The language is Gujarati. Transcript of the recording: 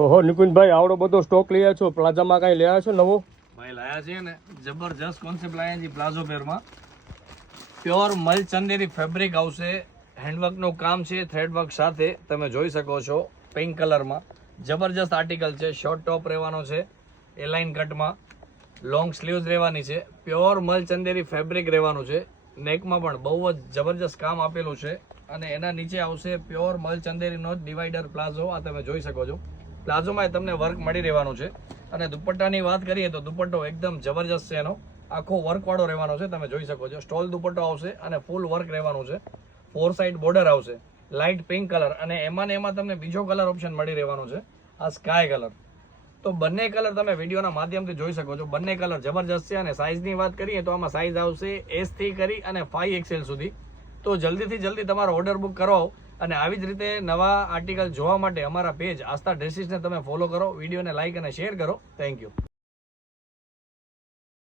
ઓહો નિકુંજભાઈ આવડો બધો સ્ટોક લઈ આવ્યા છો, પ્લાઝામાં કાંઈ લઈ આવ્યા છો નવો? ભાઈ લાયા છે ને જબરજસ્ત કોન્સેપ્ટ લાયા છે પ્લાઝો પેરમાં. પ્યોર મલ ચંદેરી ફેબ્રિક આવશે, હેન્ડવર્કનું કામ છે થ્રેડવર્ક સાથે, તમે જોઈ શકો છો પિંક કલરમાં. જબરજસ્ત આર્ટિકલ છે, શોર્ટ ટોપ રહેવાનો છે, એલાઇન કટમાં, લોંગ સ્લીવ્સ રહેવાની છે, પ્યોર મલ ચંદેરી ફેબ્રિક રહેવાનું છે. નેકમાં પણ બહુ જ જબરજસ્ત કામ આપેલું છે અને એના નીચે આવશે પ્યોર મલ ચંદેરીનો ડિવાઈડર પ્લાઝો. આ તમે જોઈ શકો છો, પ્લાઝોમાં તમને વર્ક મળી રહેવાનું છે. અને દુપટ્ટાની વાત કરીએ તો દુપટ્ટો એકદમ જબરજસ્ત છે, એનો આખો વર્કવાળો રહેવાનો છે, તમે જોઈ શકો છો. સ્ટોલ દુપટ્ટો આવશે અને ફૂલ વર્ક રહેવાનું છે. 4 સાઇડ બોર્ડર આવશે, લાઇટ પિંક કલર, અને એમાં ને એમાં તમને બીજો કલર ઓપ્શન મળી રહેવાનો છે, આ સ્કાય કલર. તો બંને કલર તમે વિડીયોના માધ્યમથી જોઈ શકો છો, બંને કલર જબરજસ્ત છે. અને સાઇઝની વાત કરીએ તો આમાં સાઇઝ આવશે S થી કરી અને 5XL સુધી. તો જલ્દીથી જલ્દી તમારો ઓર્ડર બુક કરાવો. અને આવી જ રીતે નવા આર્ટિકલ જોવા માટે અમારા પેજ આસ્થા ડ્રેસીસને તમે ફોલો કરો, વિડીયોને લાઇક અને શેર કરો. Thank you.